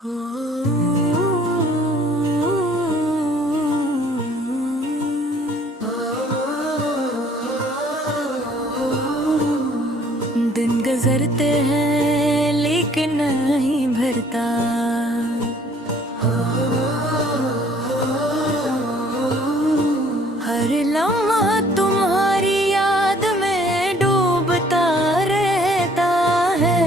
दिन गुजरते हैं लेकिन नहीं भरता। हर लम्हा तुम्हारी याद में डूबता रहता है।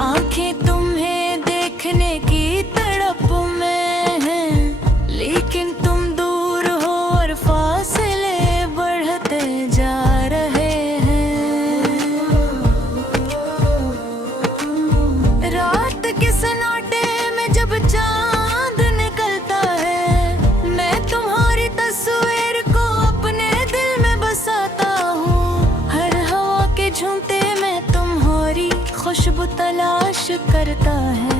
आंखें तुम्हें देखने की तड़प में हैं, लेकिन तुम दूर हो और फासले बढ़ते जा रहे हैं। रात के सन्नाटे में जब चांद निकलता है, मैं तुम्हारी तस्वीर को अपने दिल में बसाता हूँ। हर हवा के झूमते में तुम्हारी खुशबू तलाश करता है,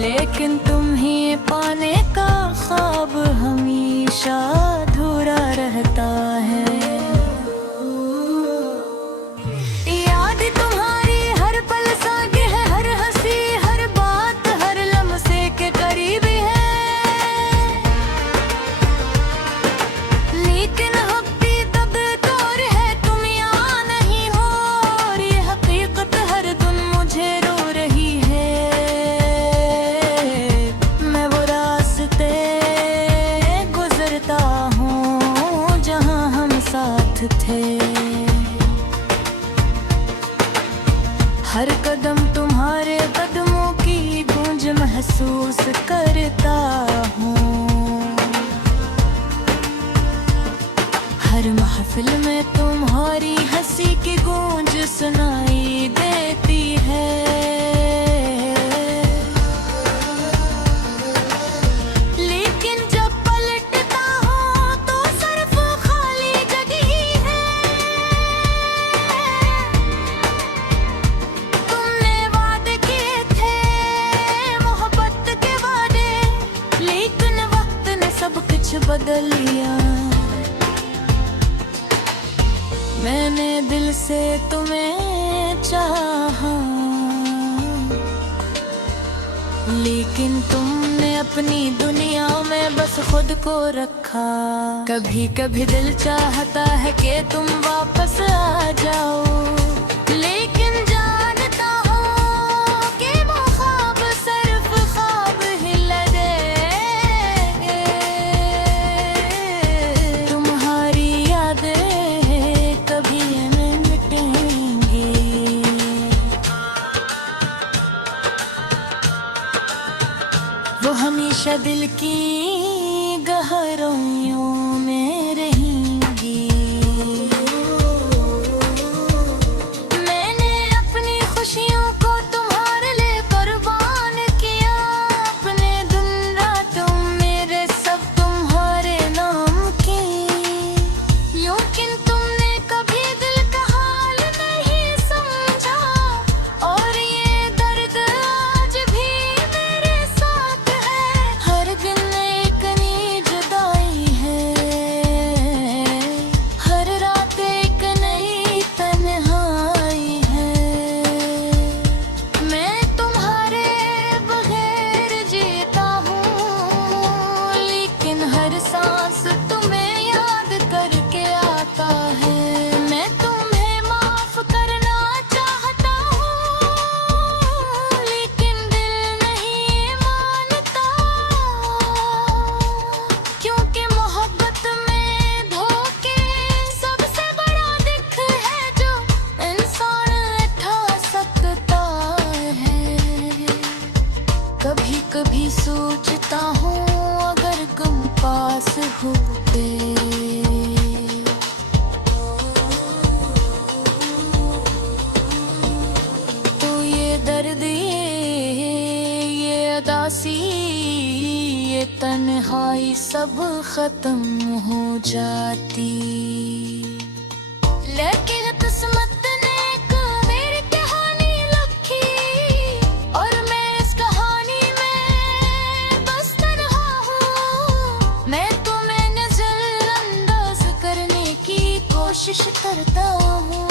लेकिन तुम्हें पाने का ख्वाब हमेशा अधूरा रहता है। याद तुम्हारी हर पल सागे है, हर हंसी हर बात हर लम्हे के करीब है। लेकिन हफ्ती तब तोर है, तुम यहाँ नहीं हो और ये हकीकत हर दिन मुझे रो रही है। मैं वो रास्ते गुजरता हूँ जहाँ हम साथ थे। हर कदम तुम्हारे कदमों की गूंज महसूस करता हूँ। हर महफिल में तुम्हारी हंसी की गूंज सुनाई देती है। लेकिन जब पलटता हूँ तो सिर्फ खाली जगह ही है। तुमने वादे किए थे मोहब्बत के वादे, लेकिन वक्त ने सब कुछ बदल लिया। मैंने दिल से तुम्हें चाहा, लेकिन तुमने अपनी दुनिया में बस खुद को रखा। कभी कभी दिल चाहता है कि तुम वापस आ जाओ, लेकिन जानता हूँ कि वो ख्वाब सिर्फ ख्वाब ही लगेंगे। तुम्हारी यादें कभी नहीं मिटेंगी। वो हमेशा दिल की गहराइयों में रहेंगी। मैंने अपनी खुशियों को तुम्हारे लिए कुर्बान किया। अपने दिन रातों मेरे सब तुम्हारे नाम की। लेकिन तुमने कभी दिल का हाल नहीं समझा, और ये दर्द आज भी मेरे साथ है। हर दिन एक नई जुदाई है, हर रात एक नई तन्हाई है। मैं तुम्हारे बगैर जीता हूँ, लेकिन हर सांस तुम्हें याद करके आता है। मैं तुम्हें माफ करना चाहता हूँ, लेकिन दिल नहीं मानता। क्योंकि मोहब्बत में धोखे सबसे बड़ा दिख है जो इंसान उठा सकता है। कभी कभी सोचता हूँ अगर तुम पास होते, तो ये दर्द ये उदासी ये तन्हाई सब खत्म हो जाती। लेकिन किस्मत ने एक मेरी कहानी लिखी, और मैं इस कहानी में बस तन्हा हूँ। मैं तुम्हें नजरअंदाज करने की कोशिश करता हूँ।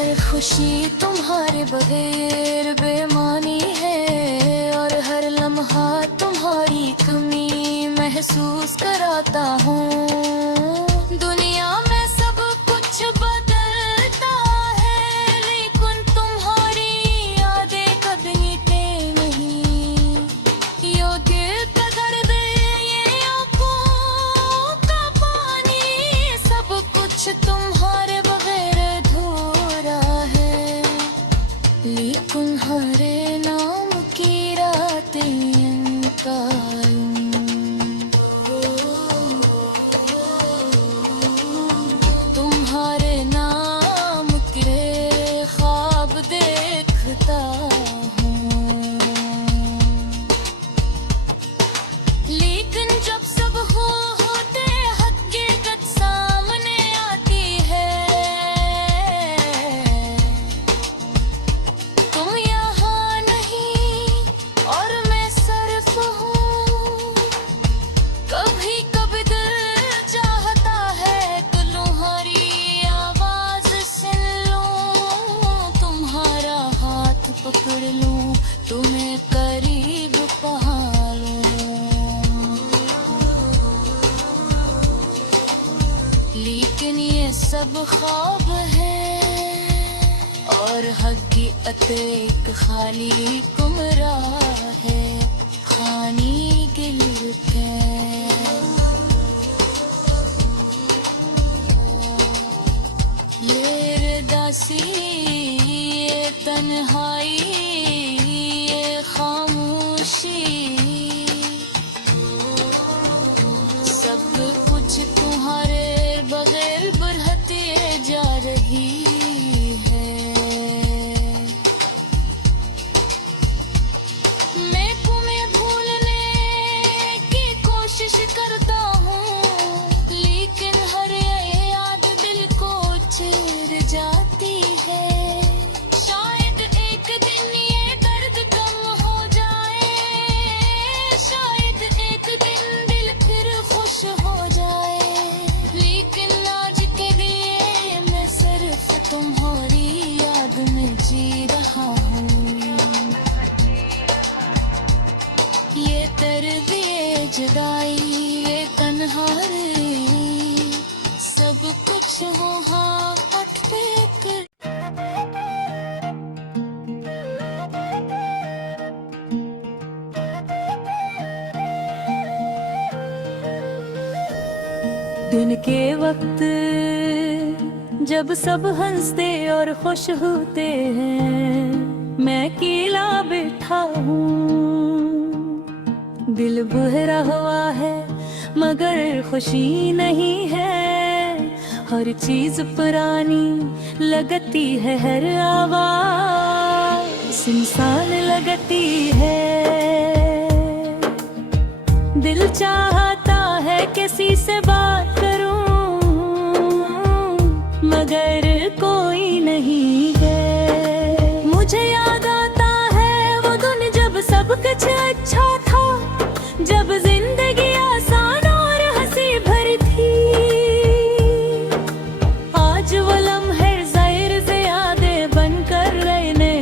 हर खुशी तुम्हारे बगैर बेमानी है, और हर लम्हा तुम्हारी कमी महसूस कराता हूँ। दुनिया में सब कुछ बदलता है, लेकिन तुम्हारी यादें कभी मिटे नहीं। यो दिल का दर्द, ये आँखों का पानी, सब कुछ तुम्हारे बगैर अधूरा है। लेकिन हरे नाम की रातें तुम्हारे नाम के ख्वाब देखता हूँ। लेकिन जब सब होते हकीकत सामने आती है, तुम यहाँ नहीं और मैं सिर्फ हूँ। कभी कभी दिल चाहता है तो तुम्हारी आवाज सुन लूं, तुम्हारा हाथ पकड़ लूं, तुम्हें करीब पा लूं। लेकिन ये सब ख्वाब है और हकीकत एक खाली गुमराह है, खानी गिल के। ये दासी, ये तन्हाई, ये खामोशी, सब कुछ तुम्हारे बगैर बढ़ते जा रही है। मैं तुम्हें भूलने की कोशिश करता हूँ, लेकिन हर याद दिल को चीर जाती है। शायद एक दिन ये दर्द कम हो जाए, शायद एक दिन दिल फिर खुश हो जाए। लेकिन आज के लिए मैं सिर्फ तुम्हारी याद में जी रहा हूँ। ये दर्द, ये जुदाई, ये तन्हाई, सब कुछ वहाँ अटके कर। दिन के वक्त जब सब हंसते और खुश होते हैं, मैं अकेला बैठा हूँ। दिल बहरा हुआ है मगर खुशी नहीं है, हर चीज पुरानी लगती है, हर आवाज इंसान लगती है। दिल चाहता है किसी से बात करूं, मगर कोई नहीं है। मुझे याद आता है वो दिन जब सब कुछ अच्छा था, जब जिंदगी आसान और हंसी भरी थी। आज वो लम्हे ज़ाहिर से यादें बनकर रहने,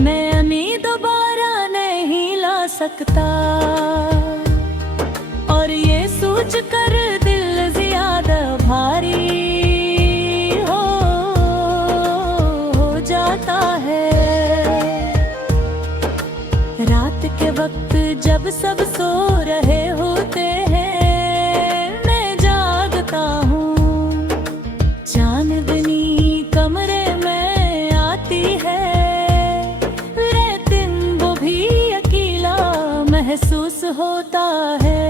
मैं उम्मीद दोबारा नहीं ला सकता। और ये सोच कर दिल ज्यादा भारी हो जाता है। रात के वक्त जब सब सो रहे होते हैं, मैं जागता हूँ। चांदनी कमरे में आती है, लेकिन वो भी अकेला महसूस होता है।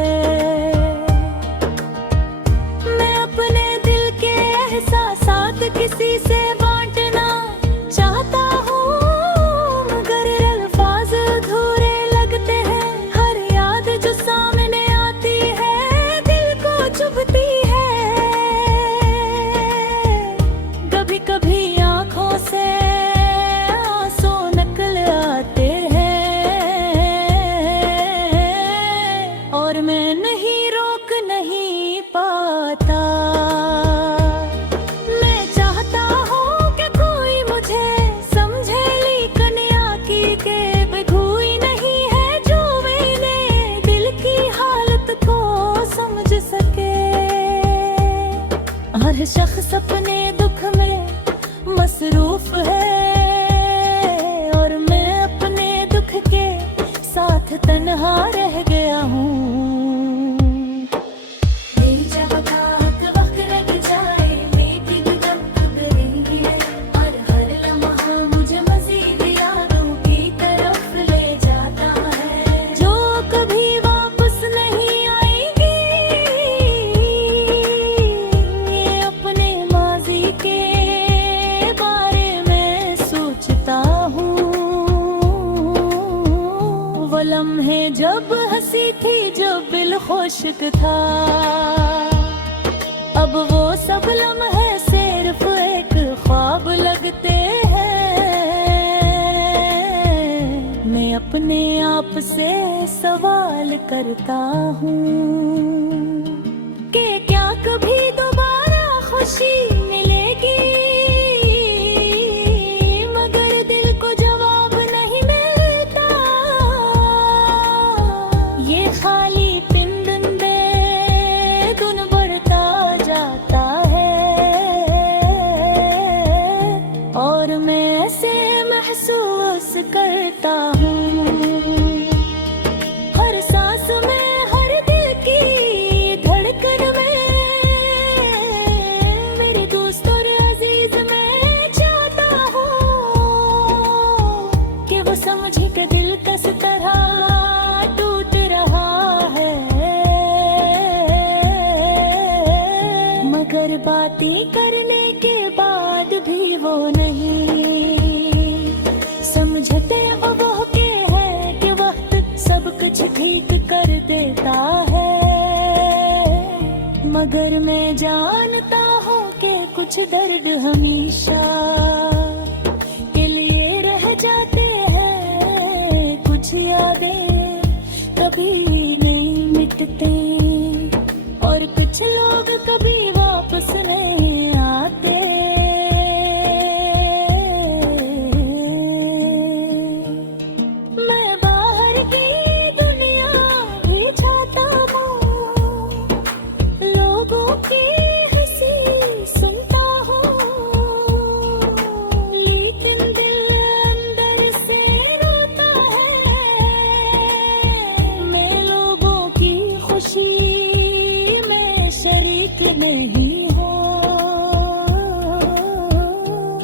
मैं अपने दिल के एहसासात किसी से बांटना चाहता हूँ, मगर अल्फाज अधूरे लगते हैं। हर याद जो सामने आती है दिल को चुभती है। कभी कभी आंखों से आंसू निकल आते हैं, और मैं नहीं रोक नहीं पाता। मैं चाह अपने दुख में मसरूफ है और मैं अपने दुख के साथ तन्हा रह गया हूँ। वो लम्हे जब हंसी थी जो दिल खुश्क था, अब वो सब लम्हे सिर्फ एक ख्वाब लगते हैं। मैं अपने आप से सवाल करता हूँ कि क्या कभी दोबारा खुशी मिलेगी, मगर दिल को जवाब नहीं मिलता। ये खाली दिन बेधुन बढ़ता जाता है और मैं ऐसे महसूस करता हूँ हर सांस में, हर दिल की धड़कन में, मेरे दोस्त और अजीज मैं चाहता हूँ कि वो समझे कि दिल किस तरह टूट रहा है, मगर बातें करने के बाद भी वो नहीं समझते। वो के है कि वक्त सब कुछ ठीक कर देता है, मगर मैं जानता हूँ कि कुछ दर्द हमेशा के लिए रह जाते हैं, कुछ यादें कभी नहीं मिटते और कुछ लोग कभी वापस नहीं आते। मैं बाहर की दुनिया भी चाहता हूँ, लोगों की हंसी सुनता हूँ, लेकिन दिल अंदर से रोता है। मैं लोगों की खुशी में शरीक नहीं हो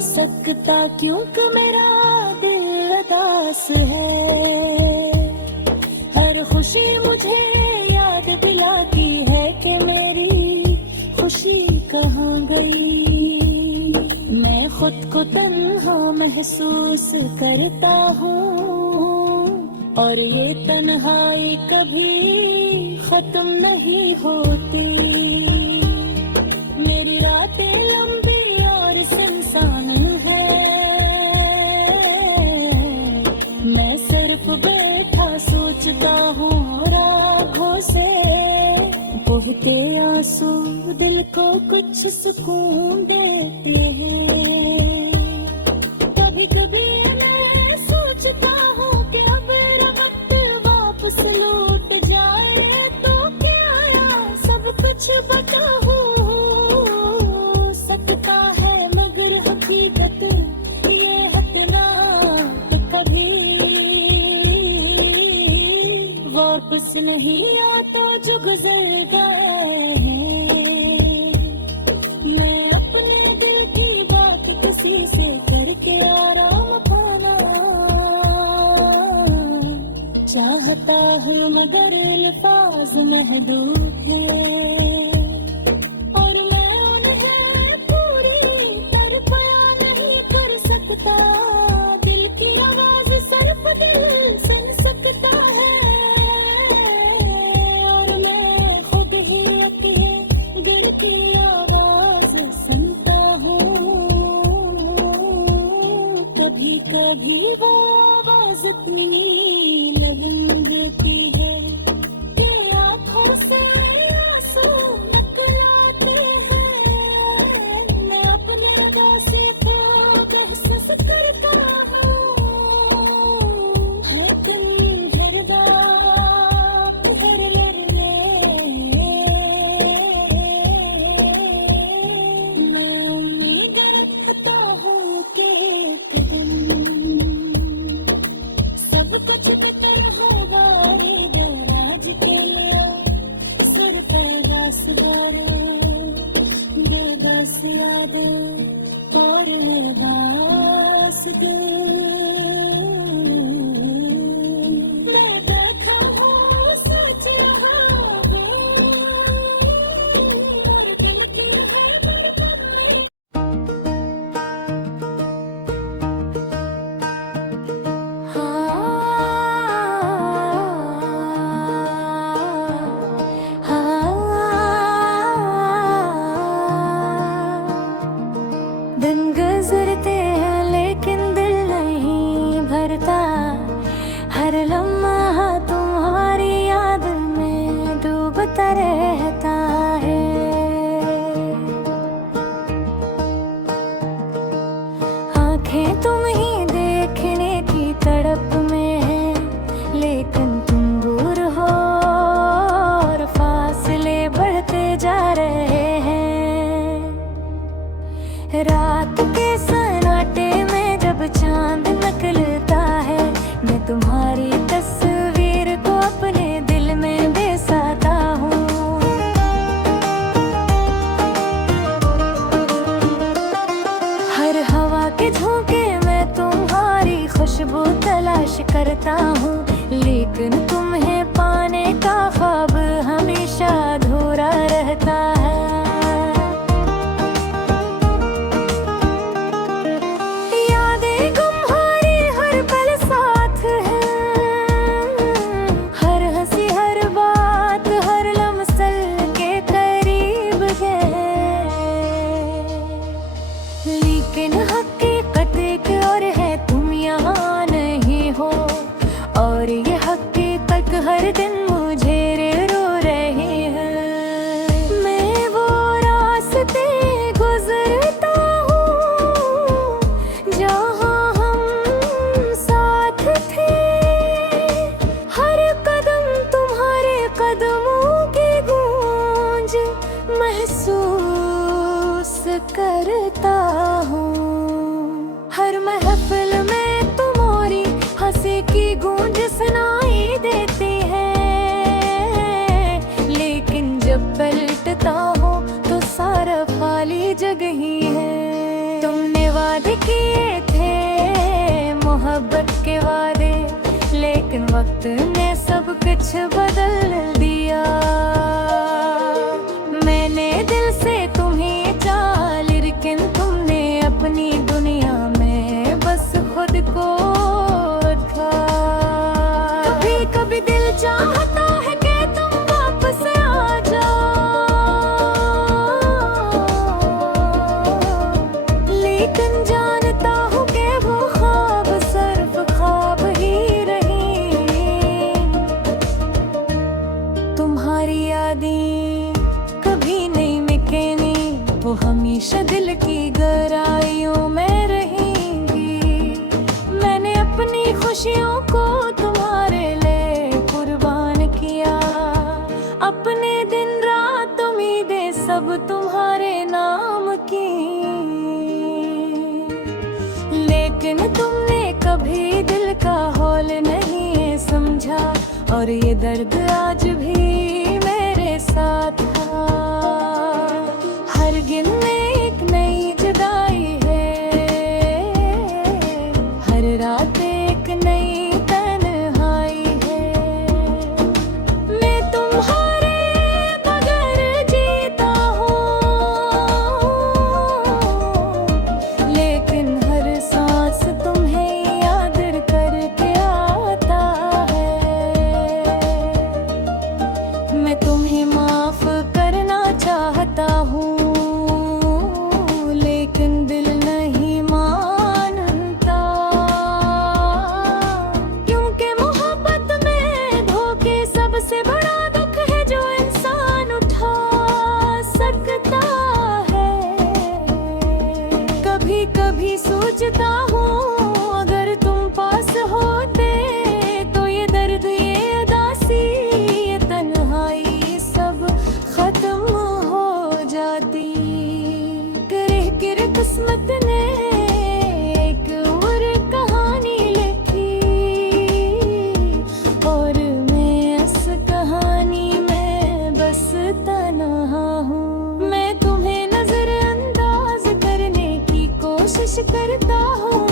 सकता, क्योंकि मेरा दिल उदास है। हर खुशी मुझे याद दिलाती है कि मेरी खुशी कहाँ गई। मैं खुद को तन्हा महसूस करता हूँ और ये तन्हाई कभी खत्म नहीं होती। मेरी रातें लंबी और सुनसान है, मैं सिर्फ बैठा सोचता हूँ और आँखों से बहते आंसू दिल को कुछ सुकून देते हैं। कभी कभी मैं सोचता हूँ कि अब मेरा वक्त वापस लौट जाए तो क्या सब कुछ बचा हो सकता है, मगर हकीकत ये हटना कभी वापस नहीं आता जो गुजर गए हैं। मैं अपने दिल की बात किसी से करके आराम पाना चाहता हूँ, मगर अल्फाज महदूद है और मैं उन्हें पूरी तरह बयां नहीं कर सकता। दिल की आवाज सिर्फ दिल सुन सकता है और मैं खुद ही अपने दिल की आवाज सुनता हूँ। कभी कभी वो आवाज इतनी लगन देती है कि आँखों से आंसू निकल आते हैं। मैं अपने कैसे को महसूस करता हूँ, हर दिन हर बात हर लड़ने मैं चुप कर होगा राज के लिया सर पर दास बेबस याद और निराश दिल मैं देखा हूँ सच रहा और दिल की है धड़कन में दिन गुजरते हैं लेकिन दिल नहीं भरता हर लम्हा तुम्हारी याद में डूबता रहता है आंखें तुम ही देखने की तड़प में है लेकिन तुम दूर हो और फासले बढ़ते जा रहे हैं रात के सन्नाटे में जब चांद निकलता है मैं तुम्हारी तस्वीर को अपने दिल में बेसाता हूँ हर हवा के झोंके में तुम्हारी खुशबू तलाश करता हूँ लेकिन तुम्हें पाने का ख्वाब हमेशा अधूरा रहता है लेकिन हकीकत एक और है तुम यहाँ नहीं हो और ये हकीकत हर दिन मुझे रो रही है मैं वो रास्ते गुजरता हूँ जहाँ हम साथ थे हर कदम तुम्हारे कदमों की गूंज महसूस करता हूँ हर महफिल में तुम्हारी हंसी की गूंज सुनाई देती है लेकिन जब पलटता हूँ तो सारा खाली जगह ही है तुमने वादे किए थे मोहब्बत के वादे लेकिन वक्त ने सब कुछ बदल दिया मैंने दिल से तुम्हें चाह लेकिन तुमने अपनी दुनिया में बस खुद को रखा कभी कभी दिल चाहता है कि तुम वापस आ जाओ लेकिन जानता हूँ कि वो ख्वाब सिर्फ ख्वाब ही रही तुम्हारी यादें कभी नहीं मिटेंगी वो हमेशा दिल की गहराइयों में रहेंगी मैंने अपनी खुशियों को तुम्हारे लिए कुर्बान किया अपने दिन रात उम्मीदें सब तुम्हारे नाम की लेकिन तुमने कभी दिल का हौल नहीं समझा और ये दर्द आज भी मेरे साथ था हर गिन में एक नई जुदाई है हर रात एक नई तन्हाई है मैं तुम्हारे बगैर जीता हूँ लेकिन हर सांस तुम्हें याद करके आता है मैं तुम्हें माफ करना चाहता हूँ लेकिन दिल नहीं मानता क्योंकि मोहब्बत में धोखे सबसे बड़ा दुख है जो इंसान उठा सकता है कभी कभी सोचता हूँ अगर तुम पास होते तो ये दर्द ये उदासी ये तन्हाई सब खत्म हो जाती किस्मत ने एक और कहानी लिखी कोशिश करता हूँ